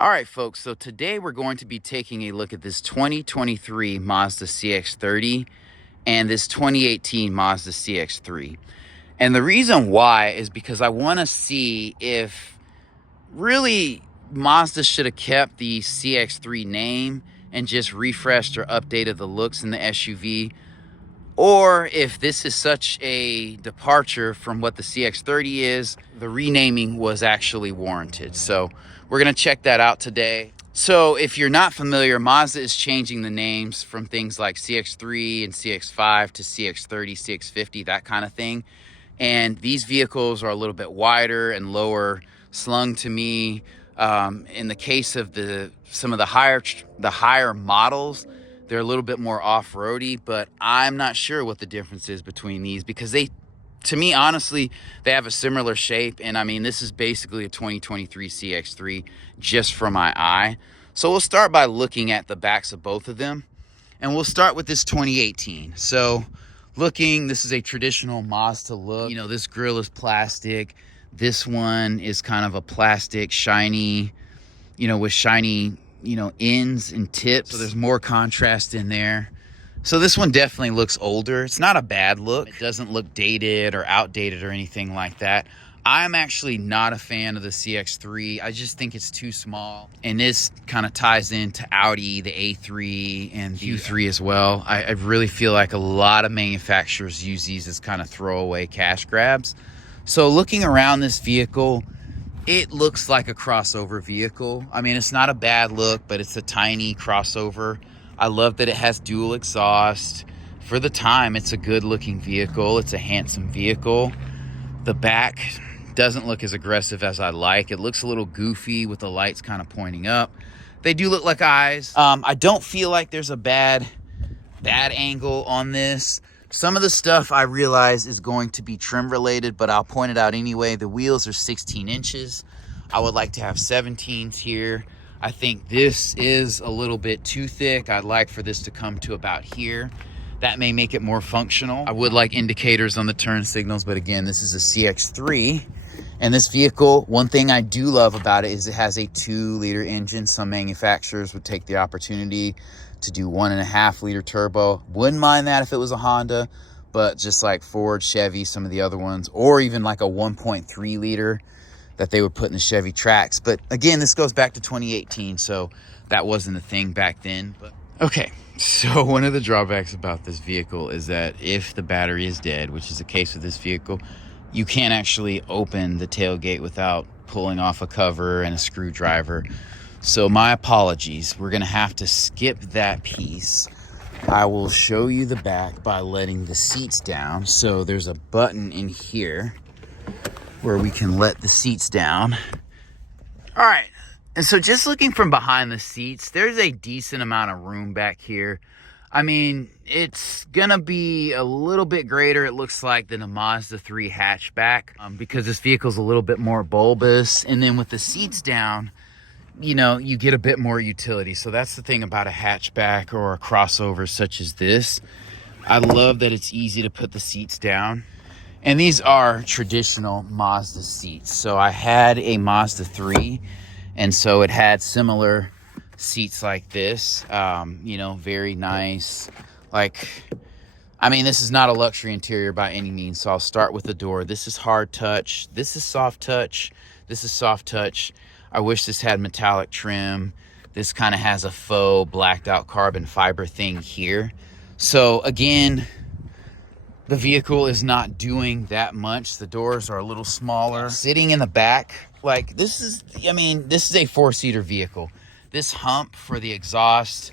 All right, folks, so today we're going to be taking a look at this 2023 Mazda CX-30 and this 2018 Mazda CX-3. And the reason why is because I want to see if really Mazda should have kept the CX-3 name and just refreshed or updated the looks in the SUV, or if this is such a departure from what the CX-30 is, the renaming was actually warranted. So we're going to check that out today. So if you're not familiar, Mazda is changing the names from things like CX-3 and CX-5 to CX-30, CX-50, that kind of thing. And these vehicles are a little bit wider and lower slung to me. In the case of some of the higher models, they're a little bit more off-roady, but I'm not sure what the difference is between these because to me, honestly, they have a similar shape. And I mean, this is basically a 2023 CX-3 just for my eye. So we'll start by looking at the backs of both of them. And we'll start with this 2018. So this is a traditional Mazda look. You know, this grille is plastic. This one is kind of a plastic, shiny, with shiny, ends and tips. So there's more contrast in there. So this one definitely looks older. It's not a bad look. It doesn't look dated or outdated or anything like that. I'm actually not a fan of the CX-3. I just think it's too small. And this kind of ties into Audi, the A3, and the Q3 as well. I really feel like a lot of manufacturers use these as kind of throwaway cash grabs. So looking around this vehicle, it looks like a crossover vehicle. I mean, it's not a bad look, but it's a tiny crossover. I love that it has dual exhaust. For the time, it's a good looking vehicle. It's a handsome vehicle. The back doesn't look as aggressive as I like. It looks a little goofy with the lights kind of pointing up. They do look like eyes. I don't feel like there's a bad angle on this. Some of the stuff I realize is going to be trim related, but I'll point it out anyway. The wheels are 16 inches. I would like to have 17s here. I think this is a little bit too thick. I'd like for this to come to about here. That may make it more functional. I would like indicators on the turn signals, but again, this is a CX-3. And this vehicle, one thing I do love about it is it has a 2-liter engine. Some manufacturers would take the opportunity to do 1.5-liter turbo. Wouldn't mind that if it was a Honda, but just like Ford, Chevy, some of the other ones, or even like a 1.3-liter that they would put in the Chevy Trax. But again, this goes back to 2018, so that wasn't a thing back then. But okay, so one of the drawbacks about this vehicle is that if the battery is dead, which is the case with this vehicle, you can't actually open the tailgate without pulling off a cover and a screwdriver. So my apologies. We're going to have to skip that piece. I will show you the back by letting the seats down. So there's a button in here where we can let the seats down. All right. And so just looking from behind the seats, there's a decent amount of room back here. I mean, it's gonna be a little bit greater, it looks like, than a Mazda 3 hatchback because this vehicle's a little bit more bulbous. And then with the seats down, you get a bit more utility. So that's the thing about a hatchback or a crossover such as this. I love that it's easy to put the seats down. And these are traditional Mazda seats. So I had a Mazda 3, and so it had similar seats like this, very nice. This is not a luxury interior by any means. So I'll start with the door. This is hard touch. This is soft touch. This is soft touch. I wish this had metallic trim. This kind of has a faux blacked out carbon fiber thing here. So again, the vehicle is not doing that much. The doors are a little smaller. Sitting in the back, this is a 4-seater vehicle. This hump for the exhaust,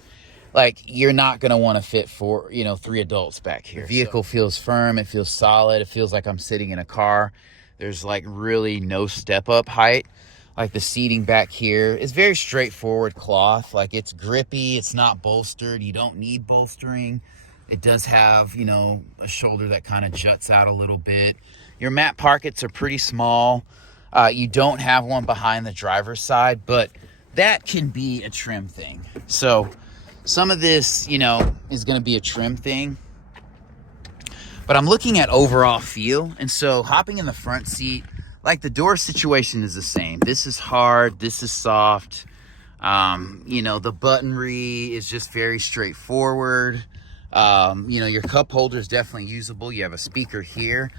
you're not going to want to fit 3 adults back here. The vehicle feels firm. It feels solid. It feels like I'm sitting in a car. There's really no step up height. The seating back here is very straightforward cloth. It's grippy. It's not bolstered. You don't need bolstering. It does have, a shoulder that kind of juts out a little bit. Your mat pockets are pretty small. You don't have one behind the driver's side, but that can be a trim thing. So some of this, is going to be a trim thing. But I'm looking at overall feel. And so hopping in the front seat, the door situation is the same. This is hard. This is soft. You know, the buttonry is just very straightforward. You know, your cup holder is definitely usable. You have a speaker here.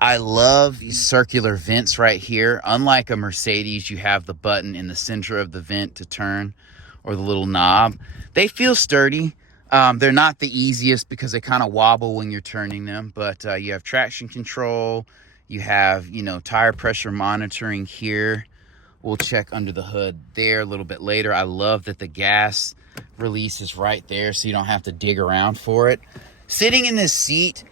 I love these circular vents right here. Unlike a Mercedes, you have the button in the center of the vent to turn, or the little knob. They feel sturdy. They're not the easiest because they kind of wobble when you're turning them, but you have traction control. You have, you know, tire pressure monitoring here. We'll check under the hood there a little bit later. I love that the gas release is right there, so you don't have to dig around for it. Sitting in this seat,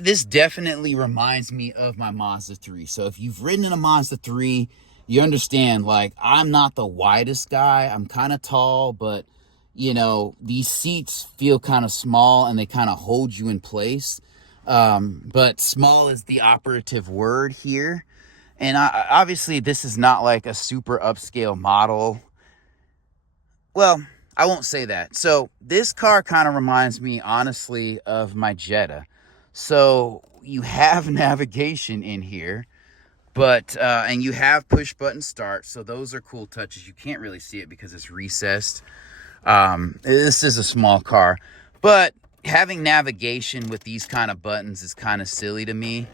this definitely reminds me of my Mazda 3. So if you've ridden in a Mazda 3, you understand, like, I'm not the widest guy. I'm kind of tall, but, you know, these seats feel kind of small and they kind of hold you in place. But small is the operative word here. And obviously, this is not like a super upscale model. Well, I won't say that. So this car kind of reminds me, honestly, of my Jetta. So you have navigation in here, but and you have push button start. So those are cool touches. You can't really see it because it's recessed. This is a small car, but having navigation with these kind of buttons is kind of silly to me.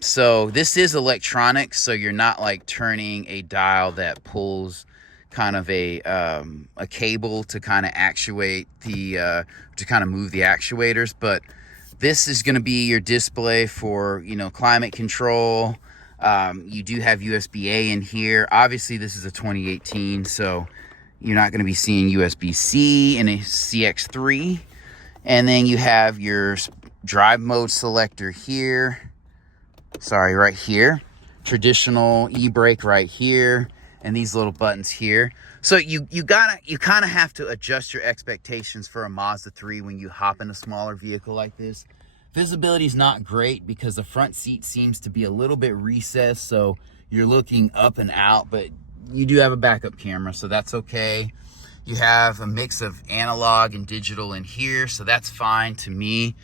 So this is electronic, so you're not like turning a dial that pulls kind of a cable to kind of actuate the to kind of move the actuators, but this is going to be your display for, you know, climate control. You do have USB-A in here. Obviously this is a 2018, so you're not going to be seeing USB-C in a CX-3. And then you have your drive mode selector here. Sorry, right here. Traditional e-brake right here, and these little buttons here. So you kind of have to adjust your expectations for a Mazda 3 when you hop in a smaller vehicle like this. Visibility is not great because the front seat seems to be a little bit recessed, so you're looking up and out, but you do have a backup camera, so that's okay. You have a mix of analog and digital in here, so that's fine to me.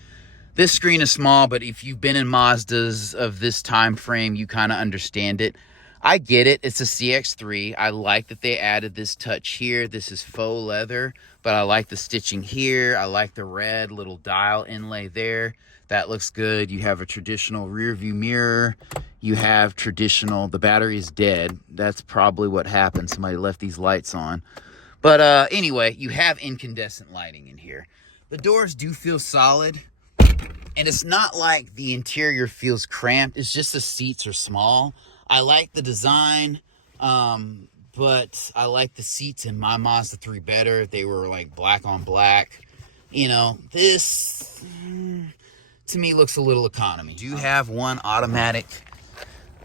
This screen is small, but if you've been in Mazdas of this time frame, you kind of understand it. I get it. It's a CX-3. I like that they added this touch here. This is faux leather, but I like the stitching here. I like the red little dial inlay there. That looks good. You have a traditional rear view mirror. You have traditional, the battery is dead. That's probably what happened. Somebody left these lights on. But anyway, you have incandescent lighting in here. The doors do feel solid. And it's not like the interior feels cramped. It's just the seats are small. I like the design, but I like the seats in my Mazda 3 better. They were like black on black. You know, this to me looks a little economy. You do have one automatic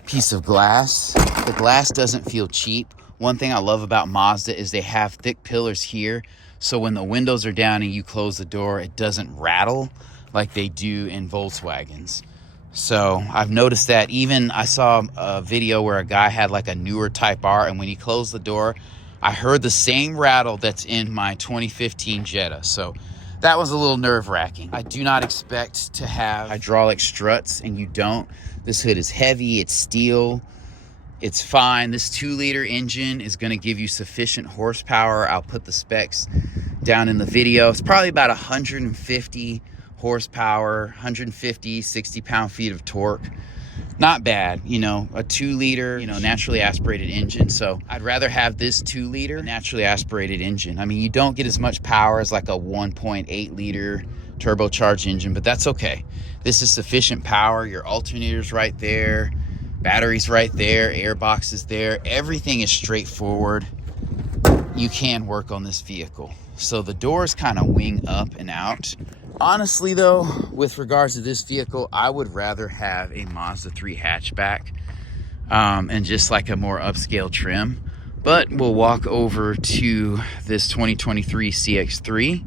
piece of glass. The glass doesn't feel cheap. One thing I love about Mazda is they have thick pillars here. So when the windows are down and you close the door, it doesn't rattle like they do in Volkswagens. So I've noticed that. Even I saw a video where a guy had like a newer Type R, and when he closed the door, I heard the same rattle that's in my 2015 Jetta. So that was a little nerve-wracking. I do not expect to have hydraulic struts, and you don't. This hood is heavy, it's steel, it's fine. This 2-liter engine is gonna give you sufficient horsepower. I'll put the specs down in the video. It's probably about 150 horsepower, 150, 60 pound-feet of torque. Not bad, you know, a 2-liter, you know, naturally aspirated engine. So I'd rather have this 2-liter naturally aspirated engine. I mean, you don't get as much power as like a 1.8-liter turbocharged engine, but that's okay. This is sufficient power. Your alternator's right there, battery's right there, air box is there. Everything is straightforward. You can work on this vehicle. So the doors kind of wing up and out. Honestly though, with regards to this vehicle, I would rather have a Mazda 3 hatchback and just like a more upscale trim. But we'll walk over to this 2023 CX-3.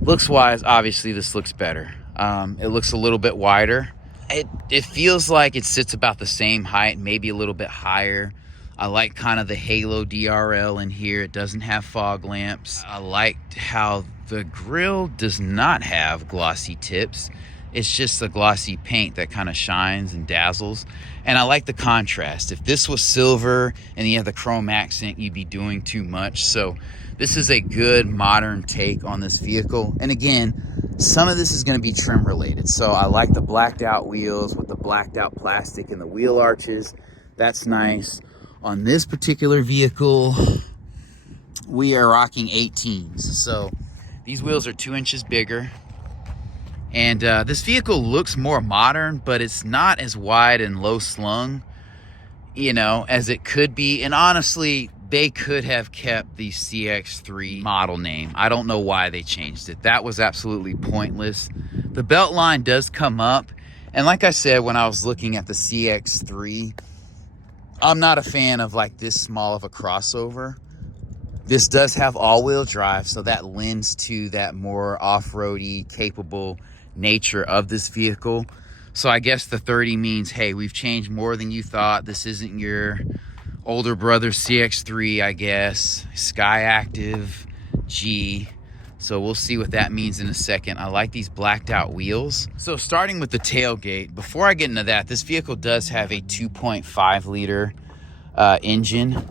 Looks wise, obviously this looks better. It looks a little bit wider. It feels like it sits about the same height, maybe a little bit higher. I like kind of the halo DRL in here. It doesn't have fog lamps. I liked how the grille does not have glossy tips. It's just the glossy paint that kind of shines and dazzles. And I like the contrast. If this was silver and you have the chrome accent, you'd be doing too much. So this is a good modern take on this vehicle. And again, some of this is going to be trim related. So I like the blacked out wheels with the blacked out plastic and the wheel arches. That's nice. On this particular vehicle, we are rocking 18s. So these wheels are 2 inches bigger. And this vehicle looks more modern, but it's not as wide and low slung, you know, as it could be. And honestly, they could have kept the CX-3 model name. I don't know why they changed it. That was absolutely pointless. The belt line does come up. And like I said, when I was looking at the CX-3, I'm not a fan of like this small of a crossover. This does have all-wheel drive, so that lends to that more off-roady capable nature of this vehicle. So I guess the 30 means, hey, we've changed more than you thought. This isn't your older brother CX-3, I guess. Sky Active G. So we'll see what that means in a second. I like these blacked out wheels. So starting with the tailgate, before I get into that, this vehicle does have a 2.5 liter engine.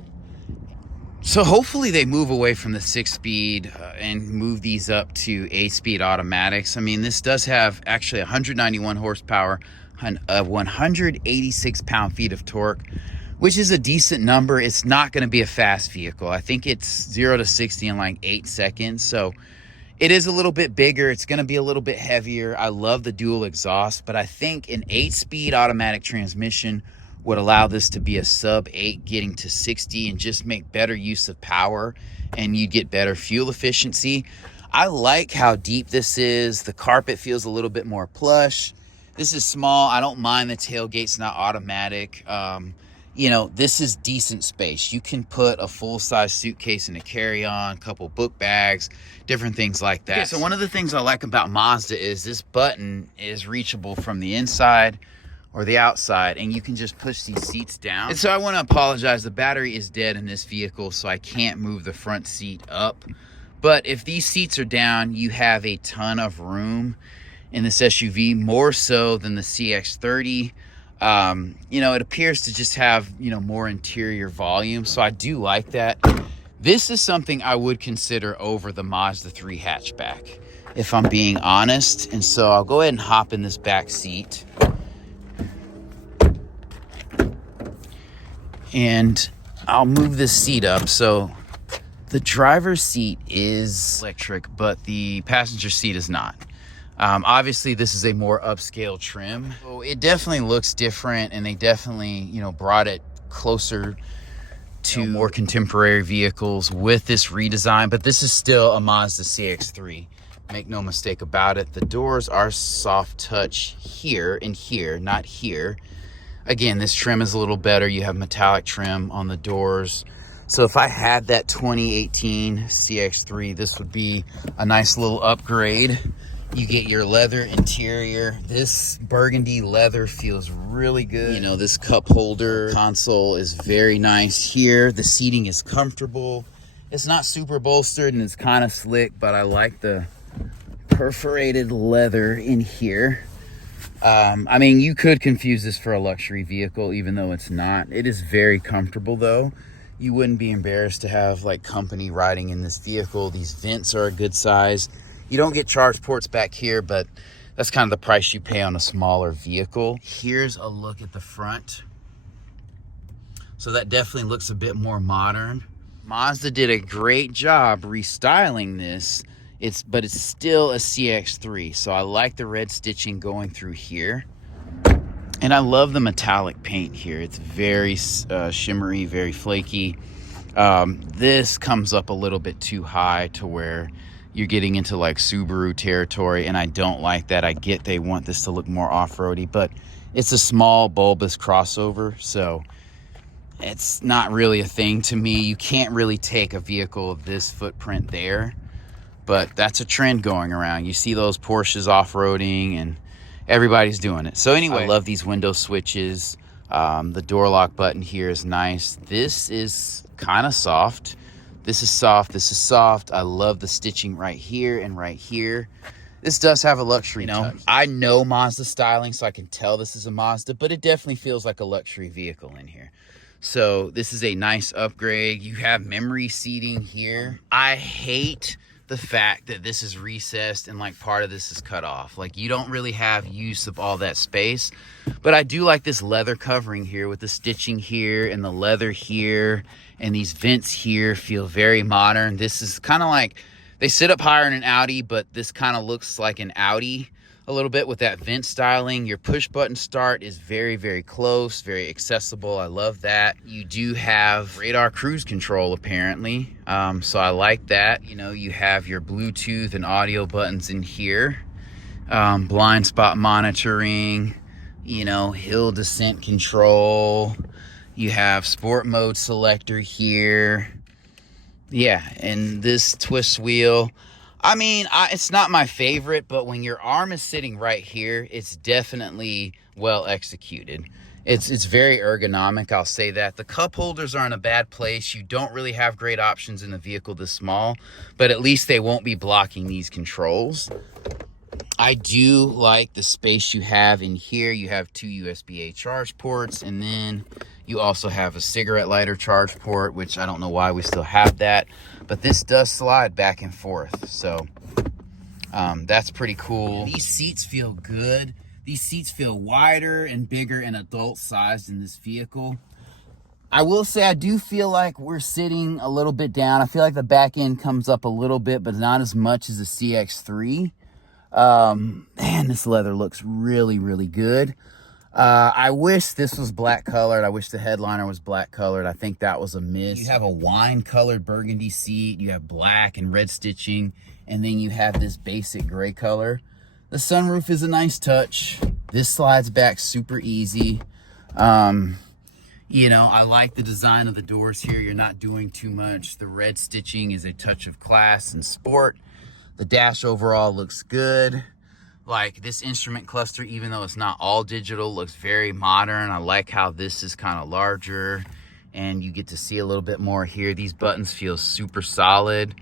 So hopefully they move away from the 6-speed and move these up to 8-speed automatics. I mean, this does have actually 191 horsepower, 186 pound-feet of torque, which is a decent number. It's not going to be a fast vehicle. I think it's 0 to 60 in like 8 seconds. So it is a little bit bigger. It's going to be a little bit heavier. I love the dual exhaust, but I think an 8-speed automatic transmission would allow this to be a sub 8 getting to 60 and just make better use of power, and you get better fuel efficiency. I like how deep this is. The carpet feels a little bit more plush. This is small. I don't mind the tailgate's not automatic. You know, this is decent space. You can put a full-size suitcase in a carry-on, couple book bags, different things like that. Okay, so one of the things I like about Mazda is this button is reachable from the inside or the outside, and you can just push these seats down. And so I want to apologize. The battery is dead in this vehicle, so I can't move the front seat up. But if these seats are down, you have a ton of room in this SUV, more so than the CX-30. You know, it appears to just have, you know, more interior volume, so I do like that. This is something I would consider over the Mazda 3 hatchback, if I'm being honest. And so I'll go ahead and hop in this back seat. And I'll move this seat up. So the driver's seat is electric, but the passenger seat is not. Obviously, this is a more upscale trim. So it definitely looks different, and they definitely, you know, brought it closer to more contemporary vehicles with this redesign. But this is still a Mazda CX-3. Make no mistake about it. The doors are soft touch here and here, not here. Again, this trim is a little better. You have metallic trim on the doors. So if I had that 2018 CX-3, this would be a nice little upgrade. You get your leather interior. This burgundy leather feels really good. You know, this cup holder console is very nice here. The seating is comfortable. It's not super bolstered and it's kind of slick, but I like the perforated leather in here. I mean, you could confuse this for a luxury vehicle, even though it's not. It is very comfortable, though. You wouldn't be embarrassed to have, like, company riding in this vehicle. These vents are a good size. You don't get charge ports back here, but that's kind of the price you pay on a smaller vehicle. Here's a look at the front. So that definitely looks a bit more modern. Mazda did a great job restyling this. But it's still a CX-3, so I like the red stitching going through here. And I love the metallic paint here. It's very shimmery, very flaky. This comes up a little bit too high to where you're getting into like Subaru territory, and I don't like that. I get they want this to look more off-roady, but it's a small bulbous crossover, so it's not really a thing to me. You can't really take a vehicle of this footprint there. But that's a trend going around. You see those Porsches off-roading and everybody's doing it. So anyway, I love these window switches. The door lock button here is nice. This is kind of soft. This is soft. This is soft. I love the stitching right here and right here. This does have a luxury touch. I know Mazda styling, so I can tell this is a Mazda, but it definitely feels like a luxury vehicle in here. So this is a nice upgrade. You have memory seating here. I hate the fact that this is recessed and like part of this is cut off. Like you don't really have use of all that space, but I do like this leather covering here with the stitching here and the leather here, and these vents here feel very modern. This is kind of like, they sit up higher in an Audi, but this kind of looks like an Audi a little bit with that vent styling. Your push button start is very, very close, very accessible. I love that. You do have radar cruise control apparently. So I like that. You know, you have your Bluetooth and audio buttons in here. Blind spot monitoring, you know, hill descent control. You have sport mode selector here. Yeah, and this twist wheel, I mean, it's not my favorite, but when your arm is sitting right here, it's definitely well executed. It's very ergonomic, I'll say that. The cup holders are in a bad place. You don't really have great options in a vehicle this small, but at least they won't be blocking these controls. I do like the space you have in here. You have 2 USB-A charge ports, and then you also have a cigarette lighter charge port, which I don't know why we still have that, but this does slide back and forth. So that's pretty cool. These seats feel good. These seats feel wider and bigger and adult sized in this vehicle. I will say I do feel like we're sitting a little bit down. I feel like the back end comes up a little bit, but not as much as the CX-3. Man, this leather looks really, really good. I wish this was black colored. I wish the headliner was black colored. I think that was a miss. You have a wine colored burgundy seat. You have black and red stitching. And then you have this basic gray color. The sunroof is a nice touch. This slides back super easy. You know, I like the design of the doors here. You're not doing too much. The red stitching is a touch of class and sport. The dash overall looks good. Like this instrument cluster, even though it's not all digital, looks very modern. I like how this is kind of larger and you get to see a little bit more here. These buttons feel super solid.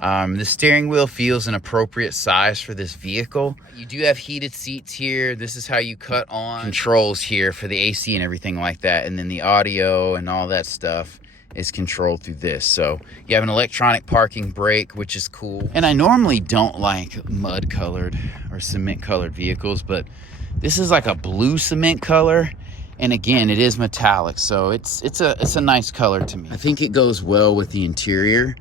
The steering wheel feels an appropriate size for this vehicle. You do have heated seats here. This is how you cut on controls here for the AC and everything like that. And then the audio and all that stuff is controlled through this. So you have an electronic parking brake, which is cool. And I normally don't like mud colored or cement colored vehicles, but this is like a blue cement color. And again, it is metallic, so it's a nice color to me. I think it goes well with the interior.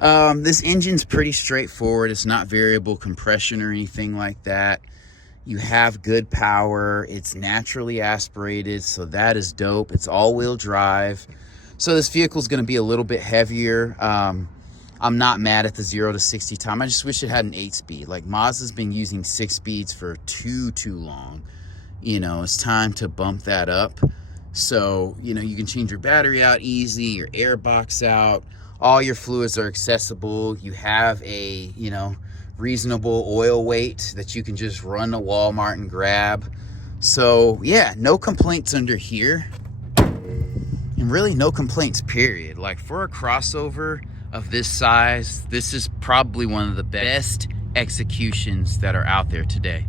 This engine's pretty straightforward. It's not variable compression or anything like that. You have good power. It's naturally aspirated, so that is dope. It's all-wheel drive. So this vehicle is going to be a little bit heavier. I'm not mad at the 0 to 60 time. I just wish it had an 8-speed. Like Mazda's been using 6 speeds for too long. You know, it's time to bump that up. So, you know, you can change your battery out easy, your air box out. All your fluids are accessible. You have a, you know, reasonable oil weight that you can just run to Walmart and grab. So yeah, no complaints under here. And really no complaints, period. Like for a crossover of this size, this is probably one of the best executions that are out there today.